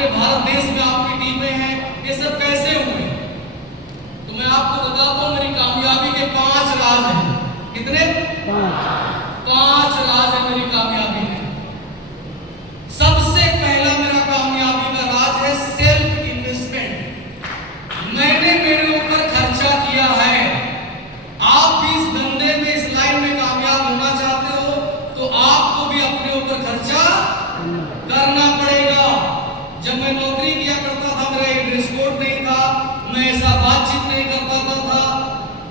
पूरे भारत देश में आपकी टीमें हैं, ये सब कैसे हुए? तो मैं आपको बताता हूँ, मेरी कामयाबी के 5 राज हैं। कितने? 5 राज है मेरी कामयाबी में। सबसे पहला मेरा कामयाबी का राज है सेल्फ इन्वेस्टमेंट। मैंने मेरे ऊपर खर्चा किया है। आप भी इस धंधे में, इस लाइन में कामयाब होना चाहते हो तो आपको भी अपने ऊपर खर्चा करना पड़ेगा। जब मैं नौकरी किया करता था, मेरा एक ड्रेस कोड नहीं था, मैं ऐसा बातचीत नहीं कर पाता था,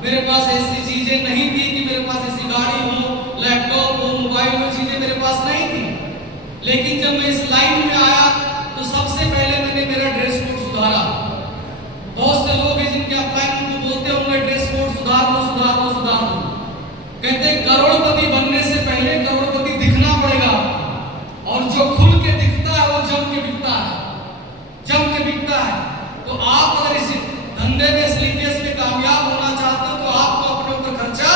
मेरे पास ऐसी चीजें नहीं थी कि मेरे पास ऐसी गाड़ी हो, लैपटॉप हो, मोबाइल हो, चीजें मेरे पास नहीं थी। लेकिन जब मैं इस लाइन में आया तो सबसे पहले मैंने मेरा ड्रेस कोड सुधारा। बहुत से लोग हैं जिनके अपलाइन उनको बोलते होंगे ड्रेस कोड सुधार लो, सुधार लो, सुधार लो। कहते करोड़पति बनने से पहले करोड़पति दिखना पड़ेगा, और जो खुल के दिखता है वो जम के बिकता है, जम के बिकता है। तो आप अगर इस धंधे में, इस बिजनेस में कामयाब होना चाहते हो तो आपको अपने ऊपर खर्चा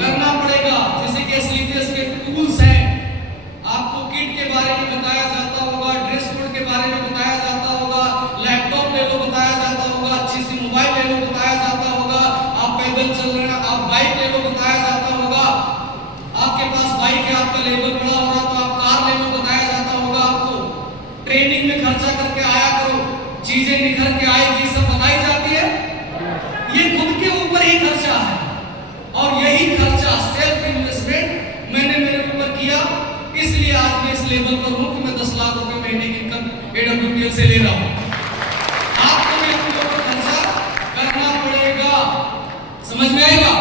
करना पड़ेगा। जैसे कि इस बिजनेस के टूल्स हैं, आपको किट के बारे में बताया जाता होगा, ड्रेस कोड के बारे में बताया जाता होगा, लैपटॉप ले लो बताया जाता होगा, अच्छी सी मोबाइल ले लो बताया जाता होगा, आप पैदल चल रहे हैं आप बाइक ले लो बताया जाता होगा, आपके पास बाइक है आपका लेबर पड़ा हो रहा तो आप कार ले लो बताया जाता होगा। आपको ट्रेनिंग में खर्चा करके आया करो, चीजें निखर के आएगी, सब बताई जाती है। ये खुद के ऊपर ही खर्चा है, और यही खर्चा सेल्फ इन्वेस्टमेंट मैंने मेरे ऊपर किया। इसलिए आज मैं इस लेवल पर हूं कि मैं 10 लाख रुपए महीने की इनकम AWPL से ले रहा हूं। आपको भी अपने ऊपर खर्चा करना पड़ेगा, समझ में आएगा?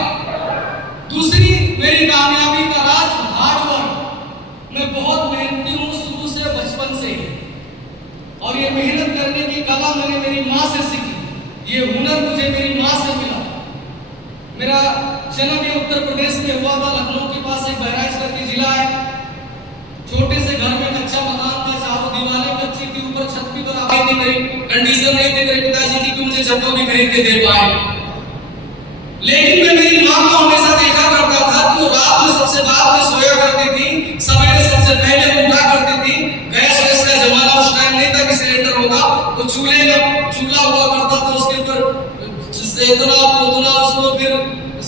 दूसरी मेरी कामयाबी का राज हार्ड वर्क। मैं बहुत मेहनती हूं शुरू से, बचपन से ही, और ये मेहनत करने की कला मैंने मेरी माँ से सीखी, ये हुनर मुझे मेरी माँ से मिला। मेरा जन्म ये उत्तर प्रदेश में हुआ था, लखनऊ के पास एक बहराइच करके जिला है। छोटे से घर में कच्चा मकान था, चारों दीवारें कच्ची थी, ऊपर छत भी बराबर थी, मेरी कंडीशन नहीं थी मेरे पिताजी की कि मुझे चप्पल भी खरीद के दे पाए। लेकिन मैं मेरी माँ को हमेशा देखा करता था कि वो रात में सबसे बाद में सोया करती थी, सवेरे सबसे पहले उठा करती थी। गैस वैस का जमाना उस टाइम नहीं था कि सिलेंडर होगा, तो चूल्हा हुआ करता था, उसके ऊपर इतना पोतना, उसको फिर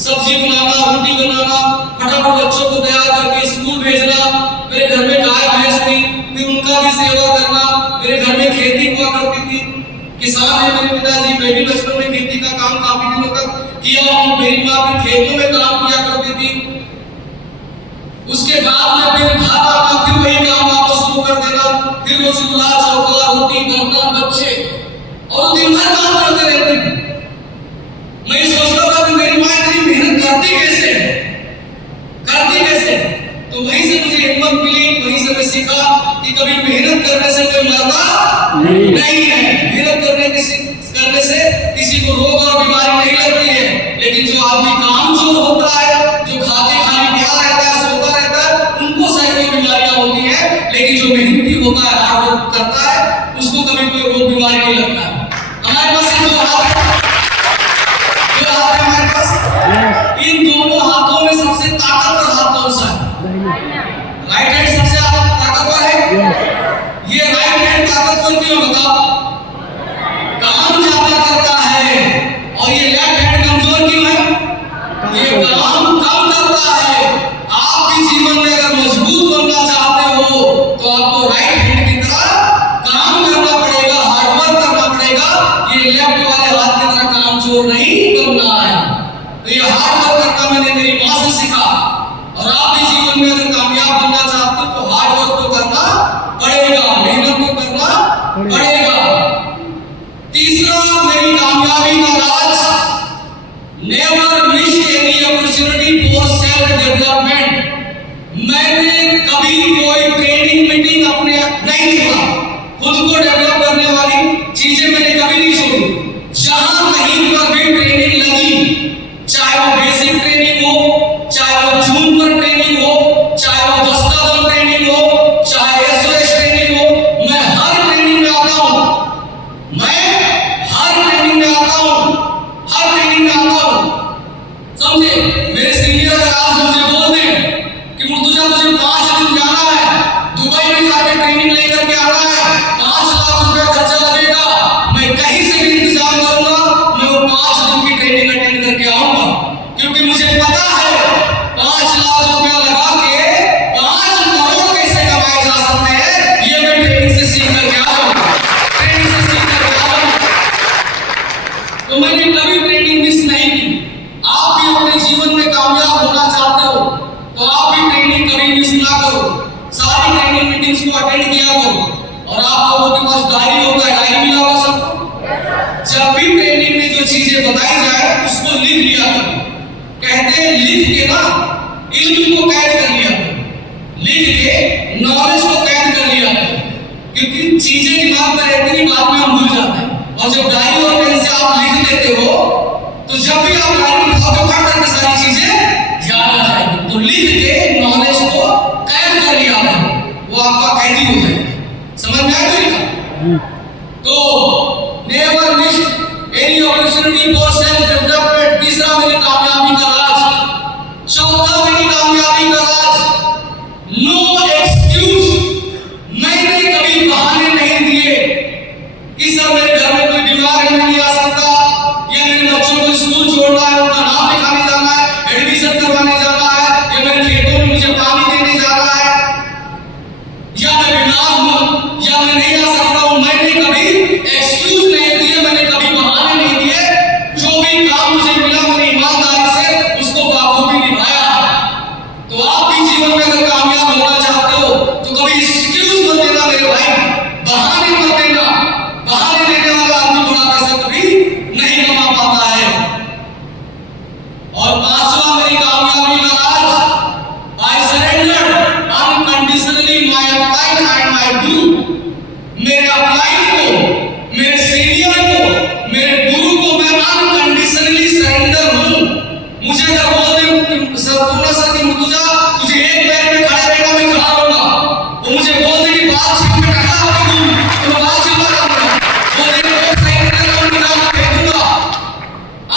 सब्जी बनाना, रोटी बनाना, फटाफट बच्चों को तैयार करके स्कूल भेजना। मेरे घर में गाय भैंस थी, फिर उनका भी सेवा करना। मेरे घर में खेती हुआ करती थी, किसान है मेरे पिताजी। मैं भी बचपन में खेती का काम काफी दिनों तक किया हूं। मेरी माँ फिर खेतों में काम किया करती थी। उसके बाद में फिर घर आना, फिर वही काम वापस शुरू कर देना, फिर वो चूल्हा चौका, रोटी बर्तन, बच्चे, और दिन भर काम करते रहते थे। मैं सोचता था कि मेरी माँ इतनी मेहनत करती कैसे, तो वहीं से मुझे हिम्मत मिली, वहीं से मैं सीखा कि कभी मेहनत करने से कोई मरता नहीं है। मेहनत करने से किसी को रोग और बीमारी नहीं लगती है, लेकिन जो आदमी कामचोर होता है, जो खाते खाली पड़ा रहता है, सोता रहता है, उनको सैकड़ों बीमारियां होती हैं। लेकिन जो मेहनती होता है, हार्ड वर्क करता है, उसको कभी कोई रोग बीमारी नहीं लगता है। हमारे पास जो हाथ है हमारे पास, इन दोनों हाथों में सबसे ताकतवर हाथ कौन सा है? राइट हैंड सबसे ताकतवर है। ये राइट हैंड ताकतवर क्यों बताओ? काम ज्यादा करता है। और ये लेफ्ट हैंड कमजोर क्यों है? ये काम कम करता है। आप भी जीवन में अगर मजबूत बनना चाहते हो तो आपको राइट हैंड की तरह काम करना पड़ेगा, हार्डवर्क करना पड़ेगा। ये लेफ्ट वाले हाथ की तरह कामचोर नहीं बनना है। तो ये हार्डवर्क करना मैंने मेरी माँ से सीखा। और आप भी जीवन में अगर कामयाब बनना चाहते हो तो हार्डवर्क तो करना पड़ेगा, मेहनत तो करना पड़ेगा। तीसरा मेरी कामयाबी का राज, never miss any opportunity for self development. मैंने कभी कोई ट्रेनिंग मीटिंग अपने नहीं छोड़ा, खुद को डेवलप करने वाली चीजें मैंने कभी नहीं छोड़ी। जहां कहीं पर भी ट्रेनिंग लगी, चाहे वो बेसिक ट्रेनिंग हो, चाहे वो जून पर ट्रेनिंग हो, चाहे वो दस्ता दल ट्रेनिंग हो, चाहे SOS ट्रेनिंग हो, मैं हर ट्रेनिंग में आता हूं। समझे? मेरे सीनियर अगर आज मुझे बोल दें कि मुर्तुजा तुझे 5 दिन जाना है, दुबई में जाके ट्रेनिंग लेकर के आना है, 5 लाख रुपए करो। और आप लोगों के पास डायरी होता है, डायरी मिला होगा सबको। जब भी ट्रेनिंग में जो चीजें बताई जाए उसको लिख लिया करो। कहते हैं लिख के ना इल्म को कैद कर लिया करो, लिख के नॉलेज को कैद कर लिया करो, क्योंकि चीजें दिमाग में रहती नहीं, बाद में हम भूल जाते हैं। और जब डायरी और पेन से आप लिख लेते हो तो जब भी आप डायरी उठाओगे फट करके सारी चीजें याद आ जाएगी। तो लिख के नॉलेज को कैद कर लिया करो, वो आपका कैदी हो जाएगा। समझ में आया मेरी? तो never miss any opportunity for self development, तीसरा मेरी कामयाबी का राज। चौथा मेरी कामयाबी का राज, नो एक्सक्यूज। मैंने कभी बहाने नहीं दिए कि सर मेरे घर में कोई बीमार है, मैं नहीं आ सकता, या मेरे बच्चों को स्कूल छोड़ना है, उनका नाम लिखाने जाना है, एडमिशन करवाने जाना है, या मेरे खेतों में मुझे पानी देने जाना है, या मैं बीमार हूं, या मैं नहीं आ सकता हूं। मैंने कभी एक्सक्यूज नहीं दिए, मैंने कभी बहाने नहीं दिए। जो भी काम मुझे मिला मैंने ईमानदारी से उसको बाखूबी निभाया। तो आप भी जीवन में अगर कामयाब होना चाहते हो तो कभी एक्सक्यूज मत देना मेरे भाई, बहाने मत देना। बहाने देने वाला आदमी बड़ा पैसा कभी नहीं कमा पाता है। और पांचवा मेरी कामयाबी का राज, I surrendered unconditionally my upline and my guru। मेरे अपलाइन को, मेरे सीनियर को, मेरे गुरु को मैं अनकंडीशनली सरेंडर हूं। मुझे अगर बोल दे सर की मुर्तजा तुझे एक पैर में खड़े रहना, मैं खड़ा रहूंगा। वो मुझे बोल दे कि बाल छीन के टकरा हो तुम, तो मैं बाल छीन लूंगा। वो मेरे को सरेंडर को निकाल के फेंक दूंगा।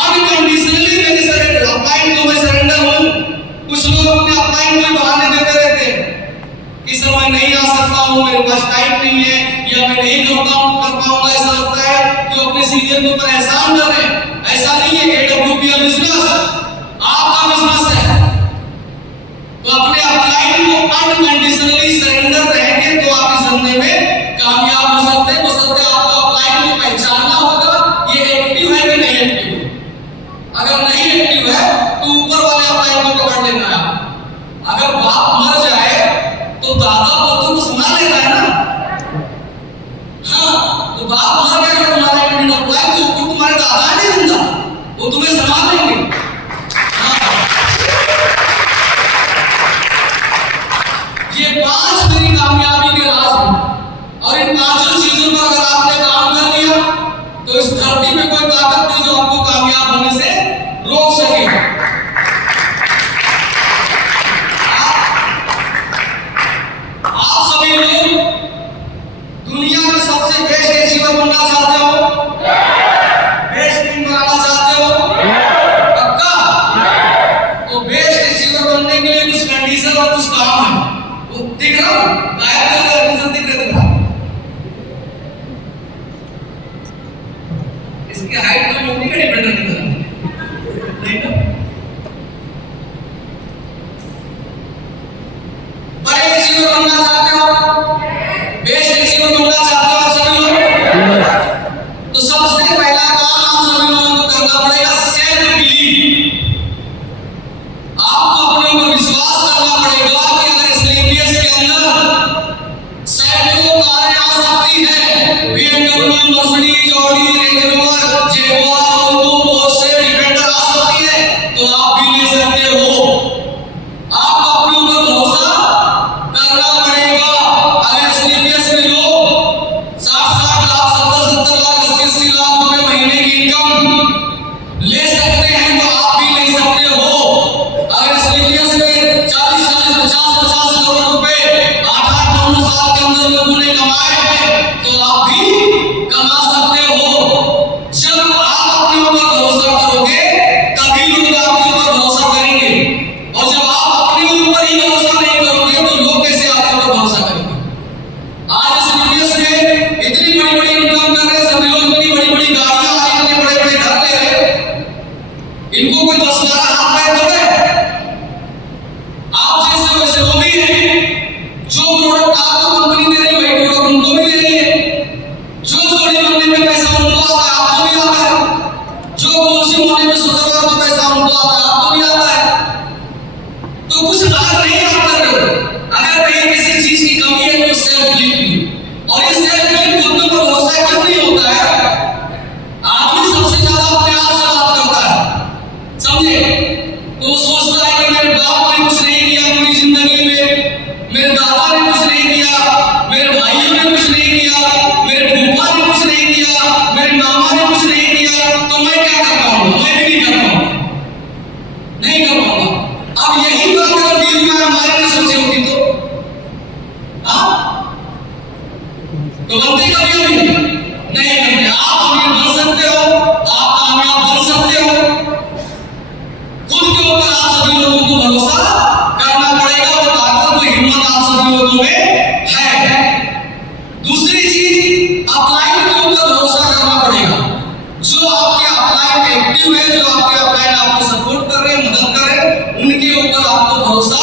अनकंडीशनली मेरे सरेंडर अपलाइन को मैं सरेंडर हूं। कुछ लोग अपने अपलाइन को बहाने देते रहते हैं कि सर मैं नहीं आ सकता हूं, मेरे पास टाइम नहीं है, या मैं नहीं कर पाऊंगा। ऐसा लगता है कि वो अपने सीनियर के ऊपर एहसान कर रहे हैं। ऐसा नहीं है। AWP बिजनेस आपका बिजनेस है, तो अपने अपलाइन को अनकंडीशनली सरेंडर रहेंगे तो आप इस धंधे में कामयाब हो सकते हैं। बशर्ते आपको अपलाइन को पहचानना होगा ये एक्टिव है कि नहीं एक्टिव। अगर नहीं एक्टिव है तो ऊपर वाले अपलाइन को पकड़ लेना है। अगर बाप मर जाए तो दादा पोतों को सुना लेता है ना। हाँ, तो बाप मर गया तो तुम्हारा इम्यूनिटी अपलाइन तो ऊपर तुम्हारे दादा नहीं जिंदा, वो तुम्हें संभाल लेंगे। ये पांच मेरी कामयाबी के राज हैं। और इन पांचों चीजों पर अगर आपने काम कर लिया तो इस धरती में कोई ताकत नहीं जो आपको कामयाब होने से रोक सके। आप सभी लोग दुनिया में सबसे बेस्ट अचीवर बनना चाहते हो, बेस्ट टीम बनाना चाहते हो, पक्का? तो बेस्ट अचीवर बनने के लिए कुछ कंडीशन और कुछ काम है। वो दिख रहा हूं, गायब कर रहा है, दिख रहा है। इसकी हाइट तो तो बनते कभी कभी नहीं बनते। आप अमीर बन सकते हो, आप कामयाब बन सकते हो, खुद के ऊपर आप सभी लोगों को भरोसा करना पड़ेगा। वो ताकत, वो हिम्मत आप सभी लोगों में है। दूसरी चीज, अपलाइन के ऊपर भरोसा करना पड़ेगा। जो आपके अपलाइन एक्टिव है, जो आपके अपलाइन आपको सपोर्ट कर रहे हैं, मदद कर रहे हैं, उनके ऊपर आपको भरोसा